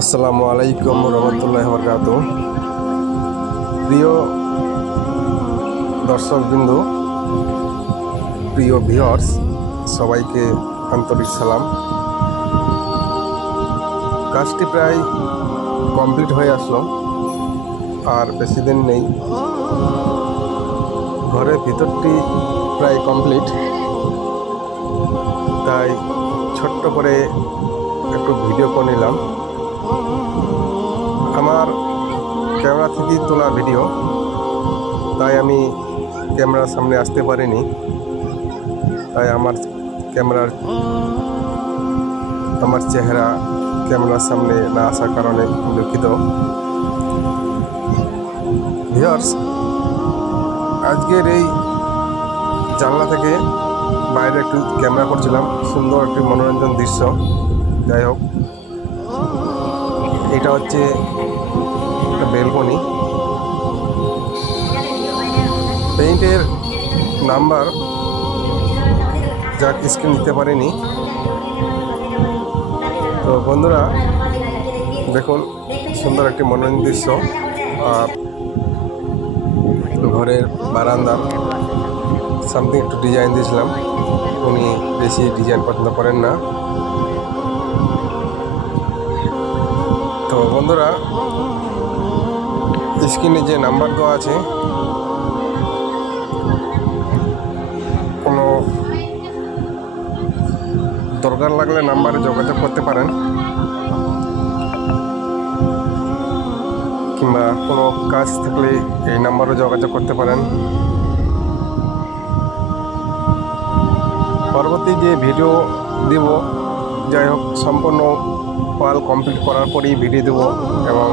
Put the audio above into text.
আসসালামু আলাইকুম রহমতুল্লাহ বরকাতুহ। প্রিয় দর্শকবৃন্দ, প্রিয় ভিউয়ার্স, সবাইকে আন্তরিক সালাম। কাজটি প্রায় কমপ্লিট হয়ে আসলো, আর বেশি দিন নেই। ঘরের ভিতরটি প্রায় কমপ্লিট, তাই ছোট্ট করে একটু ভিডিও করে নিলাম। আমার ক্যামেরা থেকেই তোলা ভিডিও, তাই আমি ক্যামেরার সামনে আসতে পারিনি। তাই আমার চেহারা ক্যামেরার সামনে না আসার কারণে দুঃখিত। ভিউয়ার্স, আজকের এই জানলা থেকে বাইরে একটু ক্যামেরা করছিলাম, সুন্দর একটি মনোরঞ্জন দৃশ্য। যাই হোক, এটা হচ্ছে একটা বেলকনি। পেইন্টের নাম্বার যাক স্ক্রিন নিতে পারিনি। তো বন্ধুরা দেখুন, সুন্দর একটি মনোরঞ্জন দৃশ্য। আর ঘরের বারান্দা সামথিং একটু ডিজাইন দিয়েছিলাম, উনি বেশি ডিজাইন পছন্দ করেন না। তো বন্ধুরা, স্ক্রিনে যে নাম্বার দেওয়া আছে, কোনো দরকার লাগলে নাম্বারে যোগাযোগ করতে পারেন, কিংবা কোনো কাজ থাকলে এই নাম্বারে যোগাযোগ করতে পারেন। পরবর্তী যে ভিডিও দেব, যাই হোক, সম্পূর্ণ ওয়াল কমপ্লিট করার পরেই ভিডিও দেব এবং